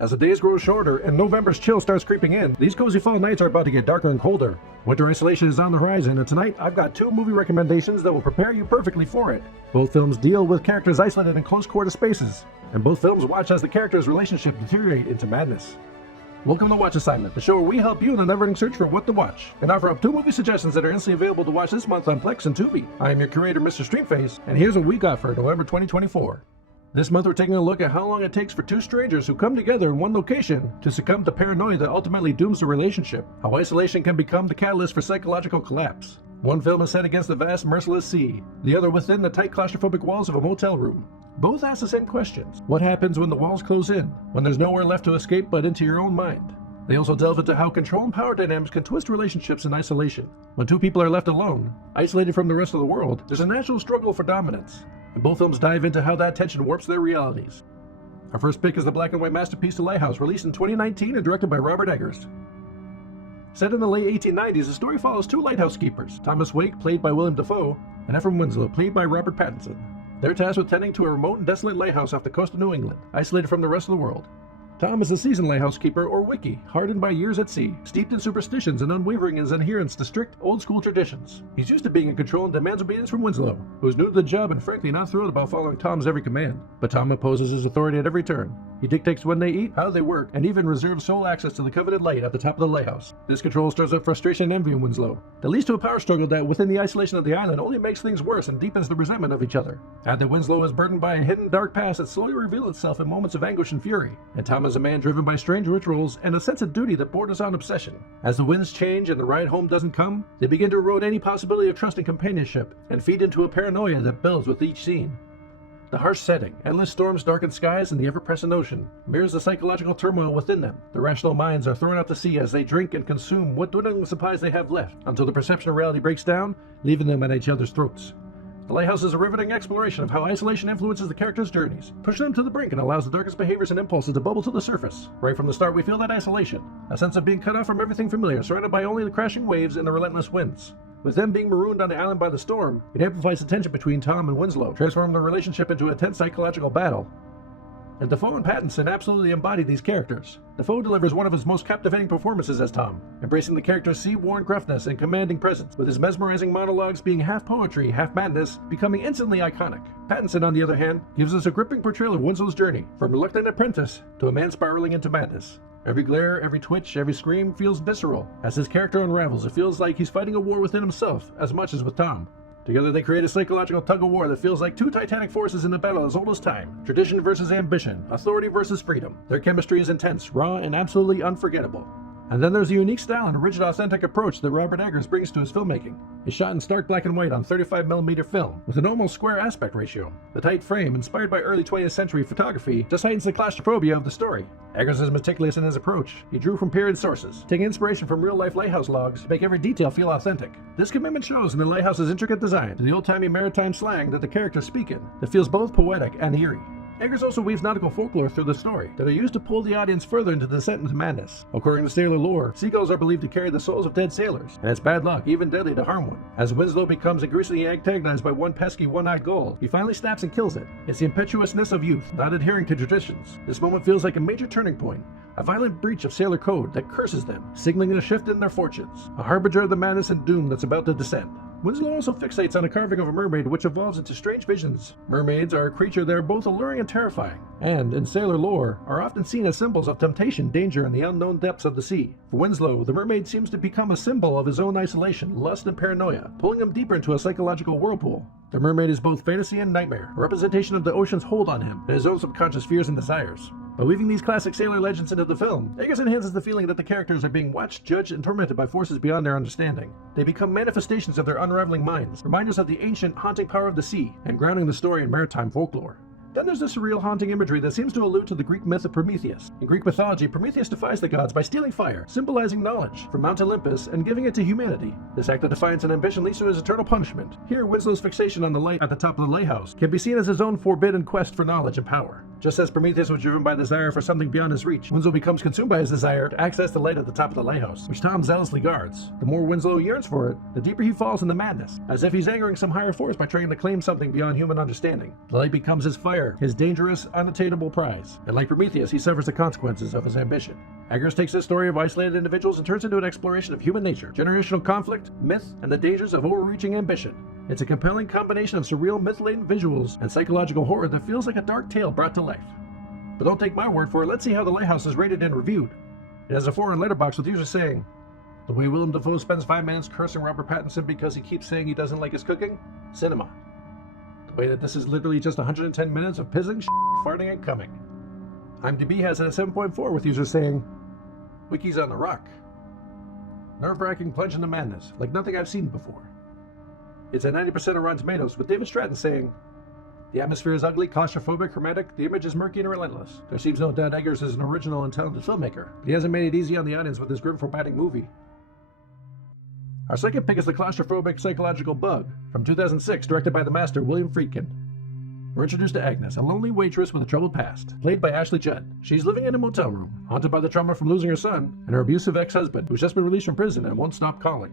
As the days grow shorter and November's chill starts creeping in, these cozy fall nights are about to get darker and colder. Winter isolation is on the horizon, and tonight I've got two movie recommendations that will prepare you perfectly for it. Both films deal with characters isolated in close quarter spaces, and both films watch as the characters' relationship deteriorate into madness. Welcome to Watch Assignment, the show where we help you in a never-ending search for what to watch, and offer up two movie suggestions that are instantly available to watch this month on Plex and Tubi. I am your curator, Mr. Streamface, and here's what we got for November 2024. This month we're taking a look at how long it takes for two strangers who come together in one location to succumb to paranoia that ultimately dooms the relationship, how isolation can become the catalyst for psychological collapse. One film is set against the vast, merciless sea, the other within the tight claustrophobic walls of a motel room. Both ask the same questions. What happens when the walls close in, when there's nowhere left to escape but into your own mind? They also delve into how control and power dynamics can twist relationships in isolation. When two people are left alone, isolated from the rest of the world, there's a natural struggle for dominance. And both films dive into how that tension warps their realities. Our first pick is the black and white masterpiece The Lighthouse, released in 2019 and directed by Robert Eggers. Set in the late 1890s, the story follows two lighthouse keepers, Thomas Wake, played by William Dafoe, and Ephraim Winslow, played by Robert Pattinson. They're tasked with tending to a remote and desolate lighthouse off the coast of New England, isolated from the rest of the world. Tom is a seasoned lighthouse keeper, or wickie, hardened by years at sea, steeped in superstitions and unwavering in his adherence to strict, old-school traditions. He's used to being in control and demands obedience from Winslow, who is new to the job and frankly not thrilled about following Tom's every command. But Tom opposes his authority at every turn. He dictates when they eat, how they work, and even reserves sole access to the coveted light at the top of the lighthouse. This control stirs up frustration and envy in Winslow. That leads to a power struggle that, within the isolation of the island, only makes things worse and deepens the resentment of each other. Add that Winslow is burdened by a hidden dark past that slowly reveals itself in moments of anguish and fury, and Tom is a man driven by strange rituals and a sense of duty that borders on obsession. As the winds change and the ride home doesn't come, they begin to erode any possibility of trust and companionship, and feed into a paranoia that builds with each scene. The harsh setting, endless storms, darkened skies, and the ever-present ocean mirrors the psychological turmoil within them. The rational minds are thrown out to sea as they drink and consume what dwindling supplies they have left, until the perception of reality breaks down, leaving them at each other's throats. The Lighthouse is a riveting exploration of how isolation influences the characters' journeys, pushing them to the brink and allows the darkest behaviors and impulses to bubble to the surface. Right from the start we feel that isolation, a sense of being cut off from everything familiar, surrounded by only the crashing waves and the relentless winds. With them being marooned on the island by the storm, it amplifies the tension between Tom and Winslow, transforming their relationship into a tense psychological battle. And Dafoe and Pattinson absolutely embody these characters. Dafoe delivers one of his most captivating performances as Tom, embracing the character's sea-worn gruffness and commanding presence, with his mesmerizing monologues being half poetry, half madness, becoming instantly iconic. Pattinson, on the other hand, gives us a gripping portrayal of Winslow's journey, from reluctant apprentice to a man spiraling into madness. Every glare, every twitch, every scream feels visceral. As his character unravels, it feels like he's fighting a war within himself, as much as with Tom. Together they create a psychological tug-of-war that feels like two titanic forces in a battle as old as time. Tradition versus ambition, authority versus freedom. Their chemistry is intense, raw, and absolutely unforgettable. And then there's the unique style and rigid, authentic approach that Robert Eggers brings to his filmmaking. It's shot in stark black and white on 35mm film, with an almost square aspect ratio. The tight frame, inspired by early 20th century photography, just heightens the claustrophobia of the story. Eggers is meticulous in his approach. He drew from period sources, taking inspiration from real-life lighthouse logs to make every detail feel authentic. This commitment shows in the lighthouse's intricate design, to the old-timey maritime slang that the characters speak in, that feels both poetic and eerie. Eggers also weaves nautical folklore through the story that are used to pull the audience further into descent into madness. According to sailor lore, seagulls are believed to carry the souls of dead sailors, and it's bad luck, even deadly, to harm one. As Winslow becomes increasingly antagonized by one pesky one-eyed gull, he finally snaps and kills it. It's the impetuousness of youth, not adhering to traditions. This moment feels like a major turning point, a violent breach of sailor code that curses them, signaling a shift in their fortunes, a harbinger of the madness and doom that's about to descend. Winslow also fixates on a carving of a mermaid which evolves into strange visions. Mermaids are a creature that are both alluring and terrifying, and, in sailor lore, are often seen as symbols of temptation, danger, and the unknown depths of the sea. For Winslow, the mermaid seems to become a symbol of his own isolation, lust, and paranoia, pulling him deeper into a psychological whirlpool. The mermaid is both fantasy and nightmare, a representation of the ocean's hold on him, and his own subconscious fears and desires. By weaving these classic sailor legends into the film, Eggers enhances the feeling that the characters are being watched, judged, and tormented by forces beyond their understanding. They become manifestations of their unraveling minds, reminders of the ancient, haunting power of the sea, and grounding the story in maritime folklore. Then there's the surreal, haunting imagery that seems to allude to the Greek myth of Prometheus. In Greek mythology, Prometheus defies the gods by stealing fire, symbolizing knowledge, from Mount Olympus and giving it to humanity. This act of defiance and ambition leads to his eternal punishment. Here, Winslow's fixation on the light at the top of the lighthouse can be seen as his own forbidden quest for knowledge and power. Just as Prometheus was driven by the desire for something beyond his reach, Winslow becomes consumed by his desire to access the light at the top of the lighthouse, which Tom zealously guards. The more Winslow yearns for it, the deeper he falls into madness, as if he's angering some higher force by trying to claim something beyond human understanding. The light becomes his fire, his dangerous, unattainable prize, and like Prometheus, he suffers the consequences of his ambition. Agnes takes this story of isolated individuals and turns into an exploration of human nature, generational conflict, myth, and the dangers of overreaching ambition. It's a compelling combination of surreal, myth-laden visuals and psychological horror that feels like a dark tale brought to life. But don't take my word for it, let's see how The Lighthouse is rated and reviewed. It has a 4 on Letterboxd with users saying, "The way Willem Dafoe spends 5 minutes cursing Robert Pattinson because he keeps saying he doesn't like his cooking? Cinema. The way that this is literally just 110 minutes of pissing, farting, and coming." IMDb has it at 7.4 with users saying, "Wiki's on the rock. Nerve-wracking plunge into madness, like nothing I've seen before." It's at 90% on Rotten Tomatoes, with David Stratton saying, "The atmosphere is ugly, claustrophobic, chromatic, the image is murky and relentless. There seems no doubt Eggers is an original and talented filmmaker, but he hasn't made it easy on the audience with his grim foreboding movie." Our second pick is The Claustrophobic Psychological Bug, from 2006, directed by the master William Friedkin. We're introduced to Agnes, a lonely waitress with a troubled past, played by Ashley Judd. She's living in a motel room, haunted by the trauma from losing her son and her abusive ex-husband, who's just been released from prison and won't stop calling.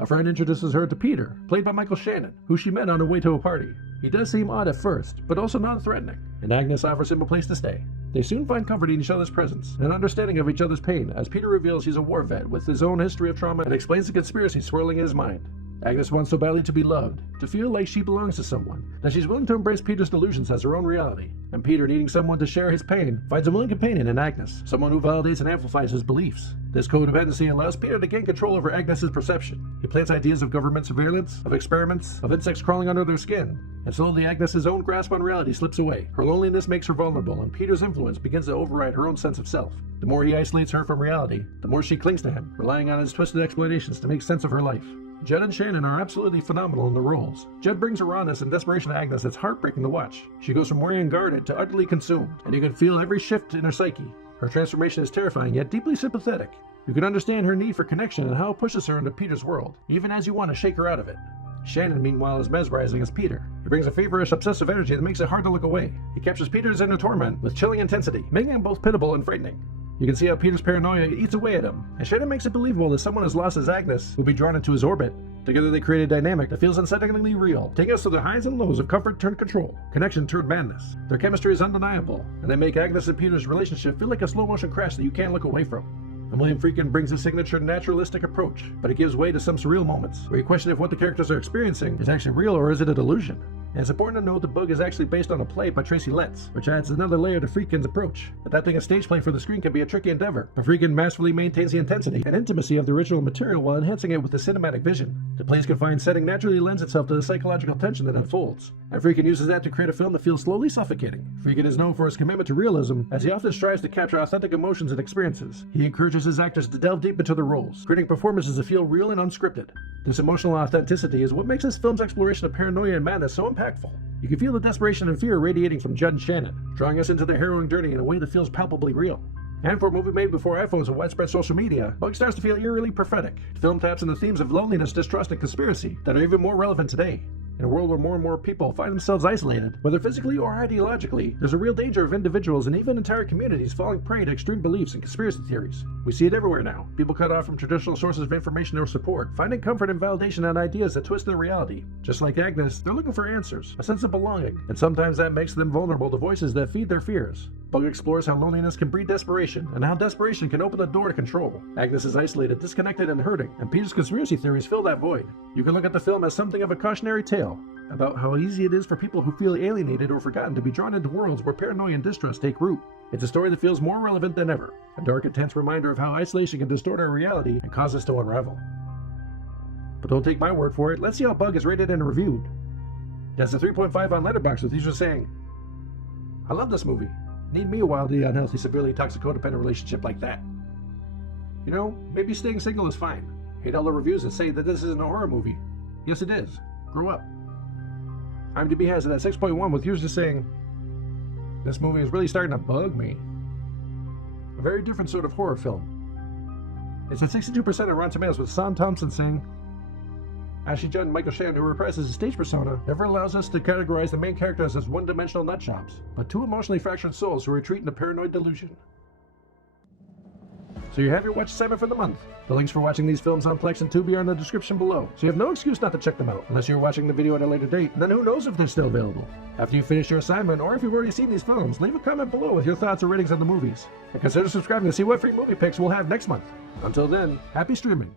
A friend introduces her to Peter, played by Michael Shannon, who she met on her way to a party. He does seem odd at first, but also non-threatening, and Agnes offers him a place to stay. They soon find comfort in each other's presence and understanding of each other's pain, as Peter reveals he's a war vet with his own history of trauma and explains the conspiracy swirling in his mind. Agnes wants so badly to be loved, to feel like she belongs to someone, that she's willing to embrace Peter's delusions as her own reality. And Peter, needing someone to share his pain, finds a willing companion in Agnes, someone who validates and amplifies his beliefs. This codependency allows Peter to gain control over Agnes's perception. He plants ideas of government surveillance, of experiments, of insects crawling under their skin, and slowly Agnes's own grasp on reality slips away. Her loneliness makes her vulnerable, and Peter's influence begins to override her own sense of self. The more he isolates her from reality, the more she clings to him, relying on his twisted explanations to make sense of her life. Judd and Shannon are absolutely phenomenal in their roles. Judd brings a rawness and desperation to Agnes that's heartbreaking to watch. She goes from worrying and guarded to utterly consumed, and you can feel every shift in her psyche. Her transformation is terrifying yet deeply sympathetic. You can understand her need for connection and how it pushes her into Peter's world, even as you want to shake her out of it. Shannon, meanwhile, is mesmerizing as Peter. He brings a feverish, obsessive energy that makes it hard to look away. He captures Peter's inner torment with chilling intensity, making him both pitiable and frightening. You can see how Peter's paranoia eats away at him, and Shannon makes it believable that someone as lost as Agnes will be drawn into his orbit. Together they create a dynamic that feels unsettlingly real, taking us to the highs and lows of comfort turned control, connection turned madness. Their chemistry is undeniable, and they make Agnes and Peter's relationship feel like a slow-motion crash that you can't look away from. And William Friedkin brings his signature naturalistic approach, but it gives way to some surreal moments, where you question if what the characters are experiencing is actually real or is it a delusion. And it's important to note the Bug is actually based on a play by Tracy Letts, which adds another layer to Friedkin's approach. Adapting a stage play for the screen can be a tricky endeavor, but Friedkin masterfully maintains the intensity and intimacy of the original material while enhancing it with the cinematic vision. The play's confined setting naturally lends itself to the psychological tension that unfolds, and Friedkin uses that to create a film that feels slowly suffocating. Friedkin is known for his commitment to realism, as he often strives to capture authentic emotions and experiences. He encourages his actors to delve deep into their roles, creating performances that feel real and unscripted. This emotional authenticity is what makes this film's exploration of paranoia and madness so impactful. You can feel the desperation and fear radiating from Judd and Shannon, drawing us into their harrowing journey in a way that feels palpably real. And for a movie made before iPhones and widespread social media, Bug starts to feel eerily prophetic. The film taps into themes of loneliness, distrust, and conspiracy that are even more relevant today. In a world where more and more people find themselves isolated, whether physically or ideologically, there's a real danger of individuals and even entire communities falling prey to extreme beliefs and conspiracy theories. We see it everywhere now. People cut off from traditional sources of information or support, finding comfort and validation in ideas that twist their reality. Just like Agnes, they're looking for answers, a sense of belonging, and sometimes that makes them vulnerable to voices that feed their fears. Bug explores how loneliness can breed desperation, and how desperation can open the door to control. Agnes is isolated, disconnected, and hurting, and Peter's conspiracy theories fill that void. You can look at the film as something of a cautionary tale about how easy it is for people who feel alienated or forgotten to be drawn into worlds where paranoia and distrust take root. It's a story that feels more relevant than ever, a dark, intense reminder of how isolation can distort our reality and cause us to unravel. But don't take my word for it, let's see how Bug is rated and reviewed. It has a 3.5 on Letterboxd with users saying, "I love this movie. Need me a wildly unhealthy, severely toxic codependent relationship like that. You know, maybe staying single is fine. Hate all the reviews that say that this isn't a horror movie. Yes it is. Grow up." IMDb has it at 6.1 with users saying, "This movie is really starting to bug me." A very different sort of horror film. It's at 62% on Rotten Tomatoes with Son Thompson saying, Ashley Judd and Michael Shannon, who reprises his stage persona, never allows us to categorize the main characters as one-dimensional nutshots, but two emotionally fractured souls who retreat in a paranoid delusion. So you have your watch assignment for the month. The links for watching these films on Plex and Tubi are in the description below, so you have no excuse not to check them out, unless you're watching the video at a later date, and then who knows if they're still available. After you finish your assignment, or if you've already seen these films, leave a comment below with your thoughts or ratings on the movies. And consider subscribing to see what free movie picks we'll have next month. Until then, happy streaming!